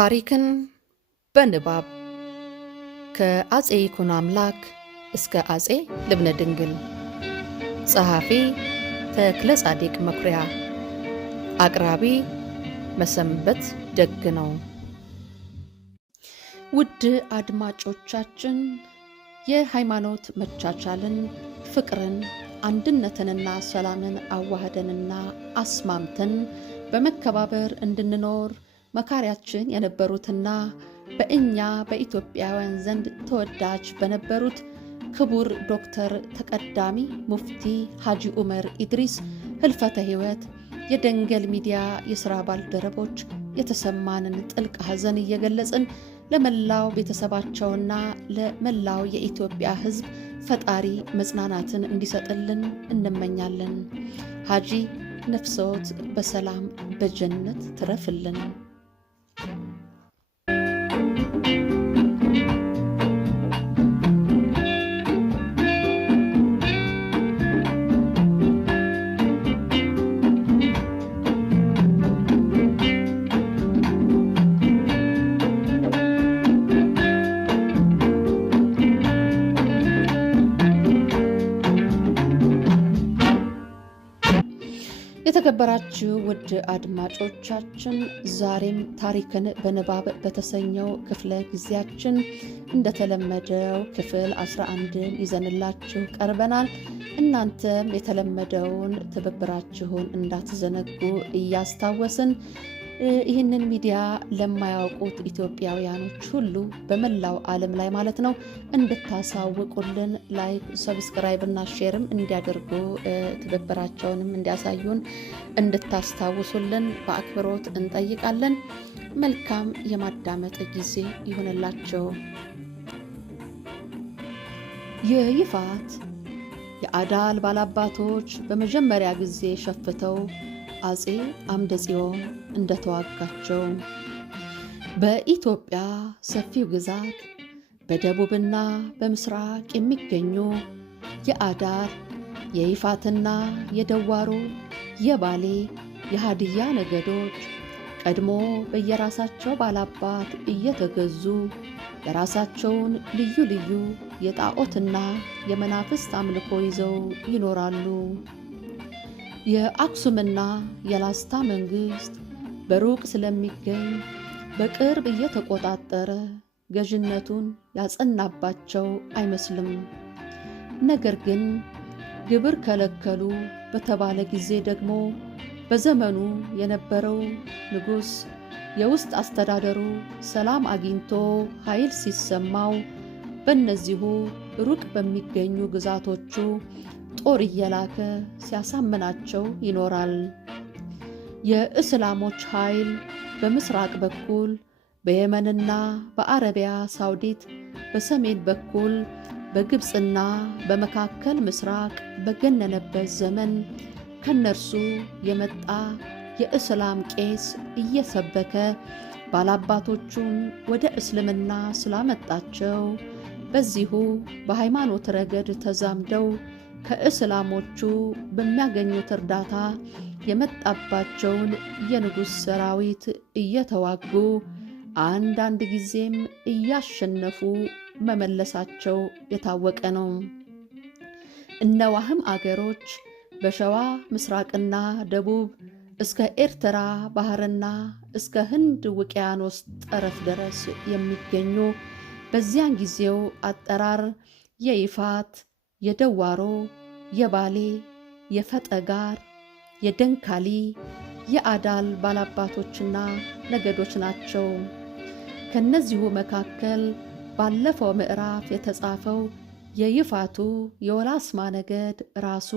ታሪክን በንባብ ከአጼ ይኩኖ አምላክ እስከ አጼ ልብነ ድንግል። ጸሐፊ ተክለ ጻዲቅ መኩሪያ። አቅራቢ መሰንበት ደግነው። ውድ አድማጮቻችን የሃይማኖት መቻቻልን፣ ፍቅርን፣ አንድነትንና ሰላምን አዋህደንና አስማምተን በመከባበር እንድንኖር መካሪያችን የነበሩትና በእኛ በኢትዮጵያውያን ዘንድ ተወዳጅ በነበሩት ክቡር ዶክተር ተቀዳሚ ሙፍቲ ሐጂ ዑመር ኢድሪስ ህልፈተ ሕይወት የደንገል ሚዲያ የሥራ ባልደረቦች የተሰማንን ጥልቅ ሐዘን እየገለጽን ለመላው ቤተሰባቸውና ለመላው የኢትዮጵያ ሕዝብ ፈጣሪ መጽናናትን እንዲሰጥልን እንመኛለን። ሐጂ ነፍሶት በሰላም በጀነት ትረፍልን። የተከበራችሁ ውድ አድማጮቻችን ዛሬም ታሪክን በንባብ በተሰኘው ክፍለ ጊዜያችን እንደተለመደው ክፍል 11ን ይዘንላችሁ ቀርበናል። እናንተም የተለመደውን ትብብራችሁን እንዳትዘነጉ እያስታወስን ይህንን ሚዲያ ለማያውቁት ኢትዮጵያውያኖች ሁሉ በመላው ዓለም ላይ ማለት ነው እንድታሳውቁልን ላይክ፣ ሰብስክራይብ እና ሼርም እንዲያደርጉ ትብብራቸውንም እንዲያሳዩን እንድታስታውሱልን በአክብሮት እንጠይቃለን። መልካም የማዳመጥ ጊዜ ይሁንላቸው። የይፋት የአዳል ባላባቶች በመጀመሪያ ጊዜ ሸፍተው አጼ አምደ ጽዮን እንደተዋጋቸው በኢትዮጵያ ሰፊው ግዛት በደቡብና በምስራቅ የሚገኙ የአዳር፣ የይፋትና የደዋሮ፣ የባሌ፣ የሃድያ ነገዶች ቀድሞ በየራሳቸው ባላባት እየተገዙ የራሳቸውን ልዩ ልዩ የጣዖትና የመናፍስት አምልኮ ይዘው ይኖራሉ። የአክሱምና የላስታ መንግስት በሩቅ ስለሚገኝ በቅርብ እየተቆጣጠረ ገዥነቱን ያጸናባቸው አይመስልም። ነገር ግን ግብር ከለከሉ በተባለ ጊዜ ደግሞ በዘመኑ የነበረው ንጉሥ የውስጥ አስተዳደሩ ሰላም አግኝቶ ኃይል ሲሰማው በእነዚሁ ሩቅ በሚገኙ ግዛቶቹ ጦር እየላከ ሲያሳምናቸው ይኖራል። የእስላሞች ኃይል በምስራቅ በኩል በየመንና በአረቢያ ሳውዲት፣ በሰሜን በኩል በግብፅና በመካከል ምስራቅ በገነነበት ዘመን ከነርሱ የመጣ የእስላም ቄስ እየሰበከ ባላባቶቹን ወደ እስልምና ስላመጣቸው በዚሁ በሃይማኖት ረገድ ተዛምደው ከእስላሞቹ በሚያገኙት እርዳታ የመጣባቸውን የንጉሥ ሰራዊት እየተዋጉ አንዳንድ ጊዜም እያሸነፉ መመለሳቸው የታወቀ ነው። እነዋህም አገሮች በሸዋ ምስራቅና ደቡብ እስከ ኤርትራ ባህርና እስከ ህንድ ውቅያኖስ ጠረፍ ድረስ የሚገኙ በዚያን ጊዜው አጠራር የይፋት፣ የደዋሮ፣ የባሌ፣ የፈጠጋር፣ የደንካሊ፣ የአዳል ባላባቶችና ነገዶች ናቸው። ከነዚሁ መካከል ባለፈው ምዕራፍ የተጻፈው የይፋቱ የወላስማ ነገድ ራሱ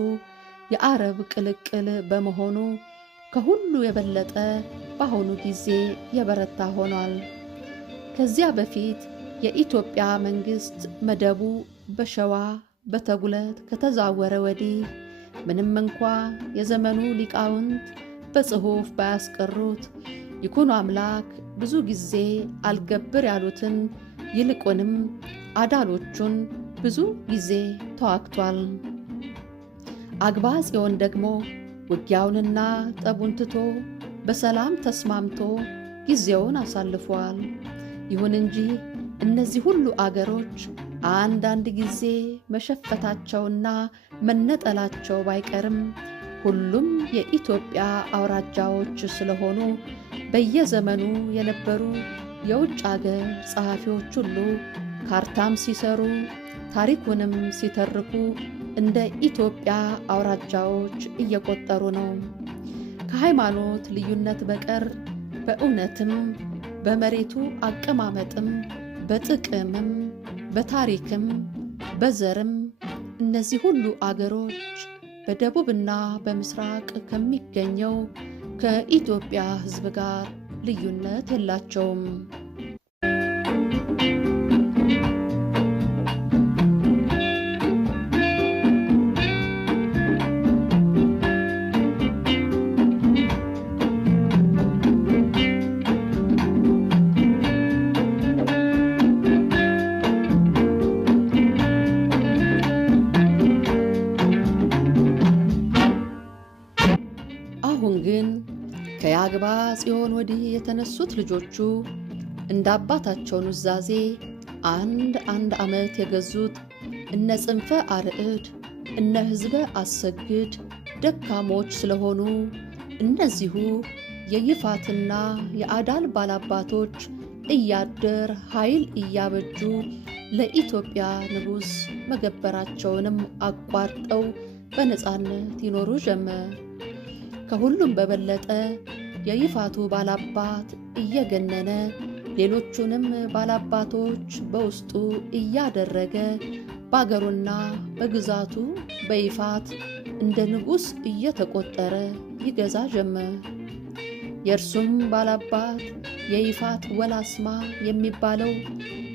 የአረብ ቅልቅል በመሆኑ ከሁሉ የበለጠ በአሁኑ ጊዜ የበረታ ሆኗል። ከዚያ በፊት የኢትዮጵያ መንግስት መደቡ በሸዋ በተጉለት ከተዛወረ ወዲህ ምንም እንኳ የዘመኑ ሊቃውንት በጽሑፍ ባያስቀሩት ይኩኖ አምላክ ብዙ ጊዜ አልገብር ያሉትን ይልቁንም አዳሎቹን ብዙ ጊዜ ተዋግቷል። አግባ ጽዮን ደግሞ ውጊያውንና ጠቡን ትቶ በሰላም ተስማምቶ ጊዜውን አሳልፏል። ይሁን እንጂ እነዚህ ሁሉ አገሮች አንዳንድ ጊዜ መሸፈታቸውና መነጠላቸው ባይቀርም ሁሉም የኢትዮጵያ አውራጃዎች ስለሆኑ በየዘመኑ የነበሩ የውጭ አገር ጸሐፊዎች ሁሉ ካርታም ሲሰሩ ታሪኩንም ሲተርኩ እንደ ኢትዮጵያ አውራጃዎች እየቆጠሩ ነው። ከሃይማኖት ልዩነት በቀር በእውነትም በመሬቱ አቀማመጥም በጥቅምም በታሪክም በዘርም እነዚህ ሁሉ አገሮች በደቡብና በምስራቅ ከሚገኘው ከኢትዮጵያ ሕዝብ ጋር ልዩነት የላቸውም። አሁን ግን ከያግባ ጽዮን ወዲህ የተነሱት ልጆቹ እንደ አባታቸው ኑዛዜ አንድ ዓመት የገዙት እነ ጽንፈ አርዕድ እነ ሕዝበ አሰግድ ደካሞች ስለሆኑ እነዚሁ የይፋትና የአዳል ባላባቶች እያደር ኃይል እያበጁ ለኢትዮጵያ ንጉሥ መገበራቸውንም አቋርጠው በነፃነት ይኖሩ ጀመር። ከሁሉም በበለጠ የይፋቱ ባላባት እየገነነ ሌሎቹንም ባላባቶች በውስጡ እያደረገ በአገሩና በግዛቱ በይፋት እንደ ንጉሥ እየተቆጠረ ይገዛ ጀመር። የእርሱም ባላባት የይፋት ወላስማ የሚባለው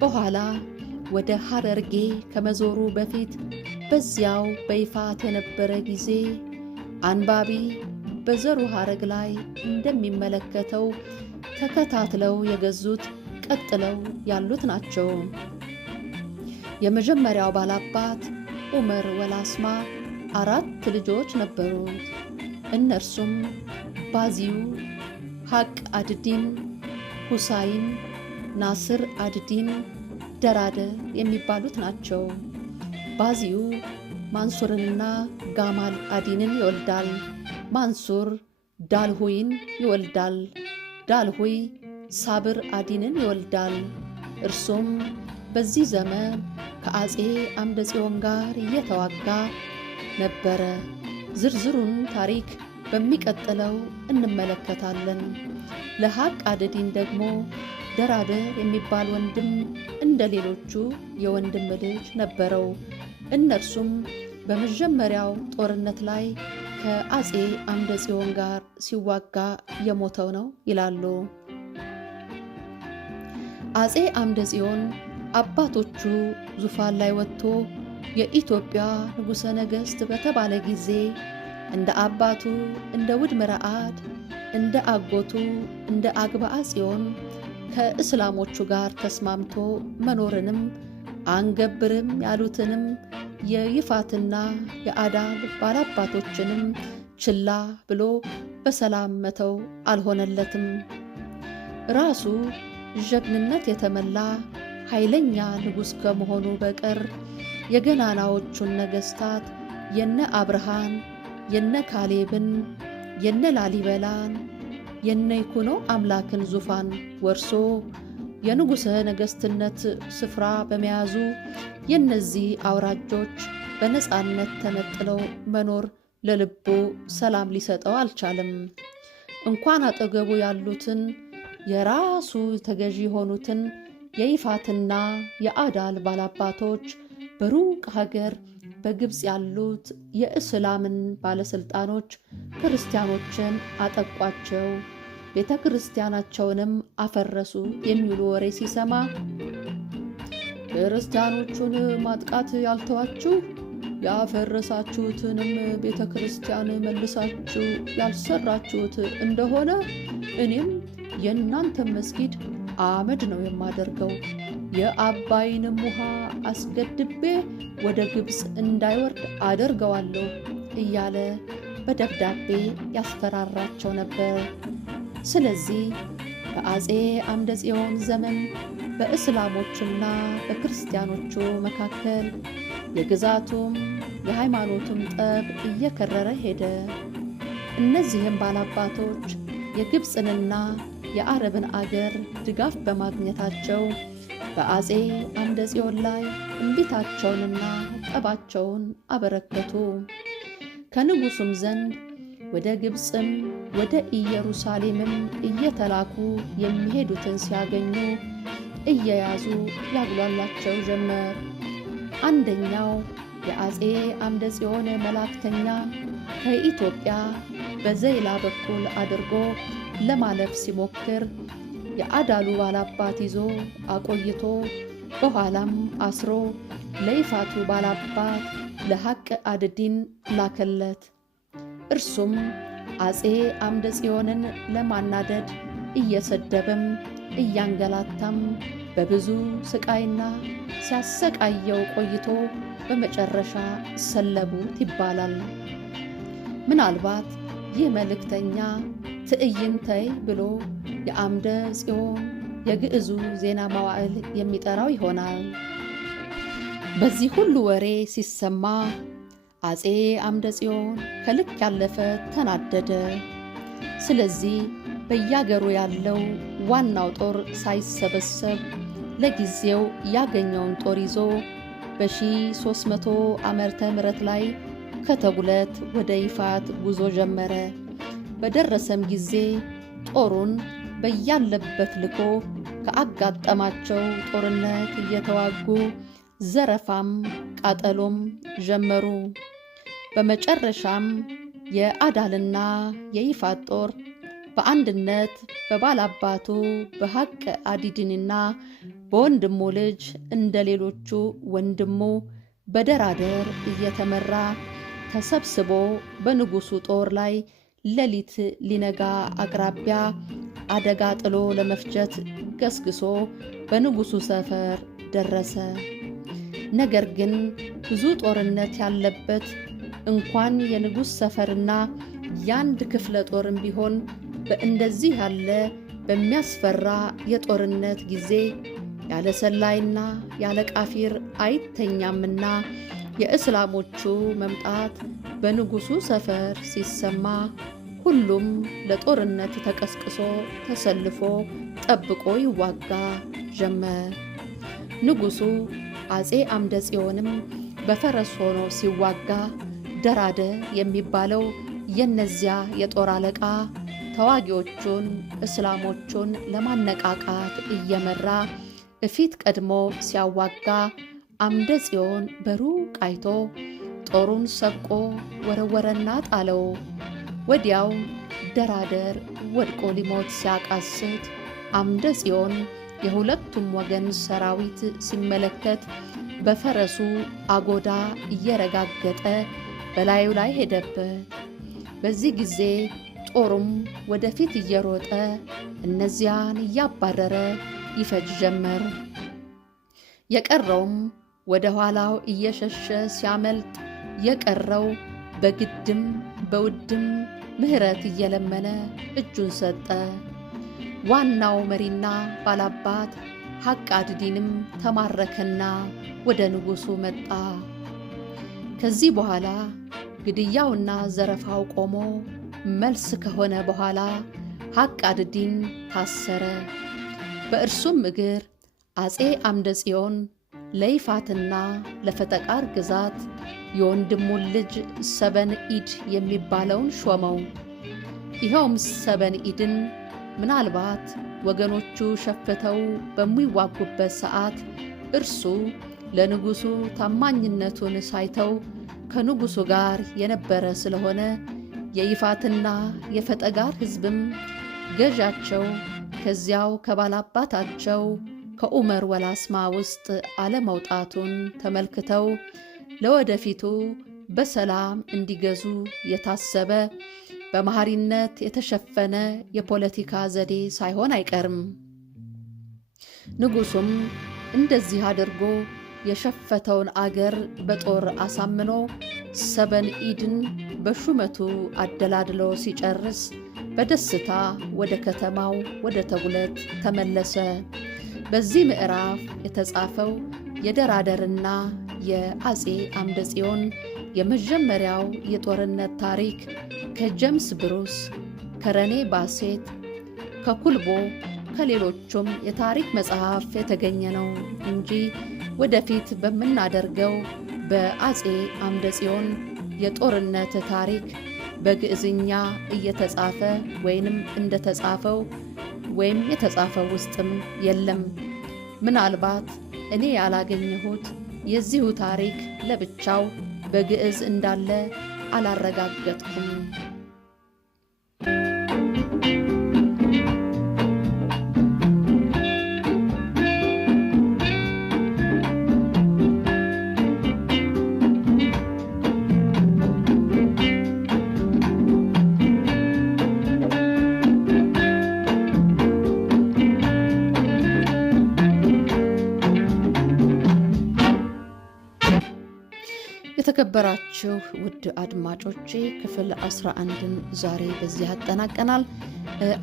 በኋላ ወደ ሐረርጌ ከመዞሩ በፊት በዚያው በይፋት የነበረ ጊዜ አንባቢ በዘሩ ሐረግ ላይ እንደሚመለከተው ተከታትለው የገዙት ቀጥለው ያሉት ናቸው። የመጀመሪያው ባላባት ዑመር ወላስማ 4 ልጆች ነበሩት። እነርሱም ባዚዩ፣ ሐቅ አድዲን፣ ሁሳይን፣ ናስር አድዲን፣ ደራደ የሚባሉት ናቸው። ባዚዩ ማንሱርንና ጋማል አዲንን ይወልዳል። ማንሱር ዳልሁይን ይወልዳል። ዳልሁይ ሳብር አዲንን ይወልዳል። እርሱም በዚህ ዘመን ከአጼ አምደ ጽዮን ጋር እየተዋጋ ነበረ። ዝርዝሩን ታሪክ በሚቀጥለው እንመለከታለን። ለሐቅ አድዲን ደግሞ ደራደ የሚባል ወንድም እንደ ሌሎቹ የወንድም ልጅ ነበረው። እነርሱም በመጀመሪያው ጦርነት ላይ ከአጼ አምደ ጽዮን ጋር ሲዋጋ የሞተው ነው ይላሉ። አጼ አምደ ጽዮን አባቶቹ ዙፋን ላይ ወጥቶ የኢትዮጵያ ንጉሠ ነገሥት በተባለ ጊዜ እንደ አባቱ እንደ ውድመረአድ እንደ አጎቱ እንደ አግብአ ጽዮን ከእስላሞቹ ጋር ተስማምቶ መኖርንም አንገብርም ያሉትንም የይፋትና የአዳል ባላባቶችንም ችላ ብሎ በሰላም መተው አልሆነለትም። ራሱ ጀግንነት የተመላ ኃይለኛ ንጉሥ ከመሆኑ በቀር የገናናዎቹን ነገሥታት የነ አብርሃን፣ የነ ካሌብን፣ የነ ላሊበላን፣ የነ ይኩኖ አምላክን ዙፋን ወርሶ የንጉሠ ነገሥትነት ስፍራ በመያዙ የእነዚህ አውራጆች በነፃነት ተነጥለው መኖር ለልቡ ሰላም ሊሰጠው አልቻለም። እንኳን አጠገቡ ያሉትን የራሱ ተገዢ የሆኑትን የይፋትና የአዳል ባላባቶች በሩቅ ሀገር በግብፅ ያሉት የእስላምን ባለሥልጣኖች ክርስቲያኖችን አጠቋቸው፣ ቤተ ክርስቲያናቸውንም አፈረሱ የሚሉ ወሬ ሲሰማ ክርስቲያኖቹን ማጥቃት ያልተዋችሁ ያፈረሳችሁትንም ቤተ ክርስቲያን መልሳችሁ ያልሰራችሁት እንደሆነ እኔም የእናንተን መስጊድ አመድ ነው የማደርገው፣ የአባይንም ውሃ አስገድቤ ወደ ግብፅ እንዳይወርድ አደርገዋለሁ እያለ በደብዳቤ ያስፈራራቸው ነበር። ስለዚህ ከአፄ አምደ ጽዮን ዘመን በእስላሞችና በክርስቲያኖቹ መካከል የግዛቱም የሃይማኖቱም ጠብ እየከረረ ሄደ። እነዚህም ባላባቶች የግብፅንና የአረብን አገር ድጋፍ በማግኘታቸው በአፄ አምደ ጽዮን ላይ እምቢታቸውንና ጠባቸውን አበረከቱ። ከንጉሡም ዘንድ ወደ ግብፅም ወደ ኢየሩሳሌምም እየተላኩ የሚሄዱትን ሲያገኙ እየያዙ ያጉላላቸው ጀመር። አንደኛው የአፄ አምደ ጽዮን መላእክተኛ ከኢትዮጵያ በዘይላ በኩል አድርጎ ለማለፍ ሲሞክር የአዳሉ ባላባት ይዞ አቆይቶ በኋላም አስሮ ለይፋቱ ባላባት ለሐቅ አድዲን ላከለት። እርሱም አፄ አምደ ጽዮንን ለማናደድ እየሰደበም እያንገላታም በብዙ ስቃይና ሲያሰቃየው ቆይቶ በመጨረሻ ሰለቡት ይባላል። ምናልባት ይህ መልእክተኛ ትዕይንተይ ብሎ የአምደ ጽዮን የግዕዙ ዜና መዋዕል የሚጠራው ይሆናል። በዚህ ሁሉ ወሬ ሲሰማ አፄ አምደ ጽዮን ከልክ ያለፈ ተናደደ። ስለዚህ በያገሩ ያለው ዋናው ጦር ሳይሰበሰብ ለጊዜው ያገኘውን ጦር ይዞ በ1300 ዓመተ ምህረት ላይ ከተጉለት ወደ ይፋት ጉዞ ጀመረ። በደረሰም ጊዜ ጦሩን በያለበት ልኮ ከአጋጠማቸው ጦርነት እየተዋጉ ዘረፋም ቃጠሎም ጀመሩ። በመጨረሻም የአዳልና የይፋት ጦር በአንድነት በባላባቱ በሐቅ አዲድንና በወንድሙ ልጅ እንደ ሌሎቹ ወንድሙ በደራደር እየተመራ ተሰብስቦ በንጉሡ ጦር ላይ ሌሊት ሊነጋ አቅራቢያ አደጋ ጥሎ ለመፍጀት ገስግሶ በንጉሡ ሰፈር ደረሰ። ነገር ግን ብዙ ጦርነት ያለበት እንኳን የንጉሥ ሰፈርና የአንድ ክፍለ ጦርም ቢሆን በእንደዚህ ያለ በሚያስፈራ የጦርነት ጊዜ ያለ ሰላይና ያለ ቃፊር አይተኛምና የእስላሞቹ መምጣት በንጉሡ ሰፈር ሲሰማ ሁሉም ለጦርነት ተቀስቅሶ ተሰልፎ ጠብቆ ይዋጋ ጀመር። ንጉሡ አፄ አምደ ጽዮንም በፈረስ ሆኖ ሲዋጋ ደራደ የሚባለው የነዚያ የጦር አለቃ ተዋጊዎቹን እስላሞቹን ለማነቃቃት እየመራ እፊት ቀድሞ ሲያዋጋ አምደ ጽዮን በሩቅ አይቶ ጦሩን ሰብቆ ወረወረና ጣለው። ወዲያው ደራደር ወድቆ ሊሞት ሲያቃስት አምደ ጽዮን የሁለቱም ወገን ሰራዊት ሲመለከት በፈረሱ አጎዳ እየረጋገጠ በላዩ ላይ ሄደበት። በዚህ ጊዜ ጦሩም ወደፊት እየሮጠ እነዚያን እያባረረ ይፈጅ ጀመር። የቀረውም ወደ ኋላው እየሸሸ ሲያመልጥ፣ የቀረው በግድም በውድም ምሕረት እየለመነ እጁን ሰጠ። ዋናው መሪና ባላባት ሐቅ አድዲንም ተማረከና ወደ ንጉሡ መጣ። ከዚህ በኋላ ግድያውና ዘረፋው ቆሞ መልስ ከሆነ በኋላ ሐቅ አድዲን ታሰረ። በእርሱም እግር አፄ አምደ ጽዮን ለይፋትና ለፈጠቃር ግዛት የወንድሙን ልጅ ሰበን ኢድ የሚባለውን ሾመው። ይኸውም ሰበን ኢድን ምናልባት ወገኖቹ ሸፍተው በሚዋጉበት ሰዓት እርሱ ለንጉሡ ታማኝነቱን ሳይተው ከንጉሡ ጋር የነበረ ስለሆነ የይፋትና የፈጠጋር ሕዝብም ገዣቸው ከዚያው ከባላባታቸው ከኡመር ወላስማ ውስጥ አለመውጣቱን ተመልክተው ለወደፊቱ በሰላም እንዲገዙ የታሰበ በመሐሪነት የተሸፈነ የፖለቲካ ዘዴ ሳይሆን አይቀርም። ንጉሡም እንደዚህ አድርጎ የሸፈተውን አገር በጦር አሳምኖ ሰበን ኢድን በሹመቱ አደላድሎ ሲጨርስ በደስታ ወደ ከተማው ወደ ተጉለት ተመለሰ። በዚህ ምዕራፍ የተጻፈው የደራደርና የአጼ አምደ ጽዮን የመጀመሪያው የጦርነት ታሪክ ከጄምስ ብሩስ፣ ከረኔ ባሴት፣ ከኩልቦ ከሌሎቹም የታሪክ መጽሐፍ የተገኘ ነው እንጂ ወደፊት በምናደርገው በአጼ አምደ ጽዮን የጦርነት ታሪክ በግዕዝኛ እየተጻፈ ወይንም እንደተጻፈው ወይም የተጻፈው ውስጥም የለም። ምናልባት እኔ ያላገኘሁት የዚሁ ታሪክ ለብቻው በግዕዝ እንዳለ አላረጋገጥኩም። የተከበራችሁ ውድ አድማጮቼ ክፍል 11ን ዛሬ በዚህ ያጠናቀናል።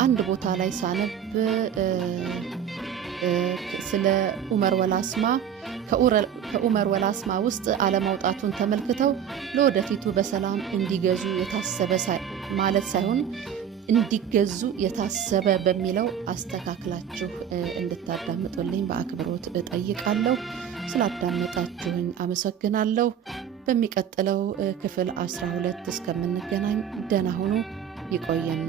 አንድ ቦታ ላይ ሳነብ ስለ ኡመር ወላስማ ከኡመር ወላስማ ውስጥ አለማውጣቱን ተመልክተው ለወደፊቱ በሰላም እንዲገዙ የታሰበ ማለት ሳይሆን እንዲገዙ የታሰበ በሚለው አስተካክላችሁ እንድታዳምጡልኝ በአክብሮት እጠይቃለሁ። ስላዳመጣችሁኝ አመሰግናለሁ። በሚቀጥለው ክፍል 12 እስከምንገናኝ ደህና ሁኑ። ይቆየን።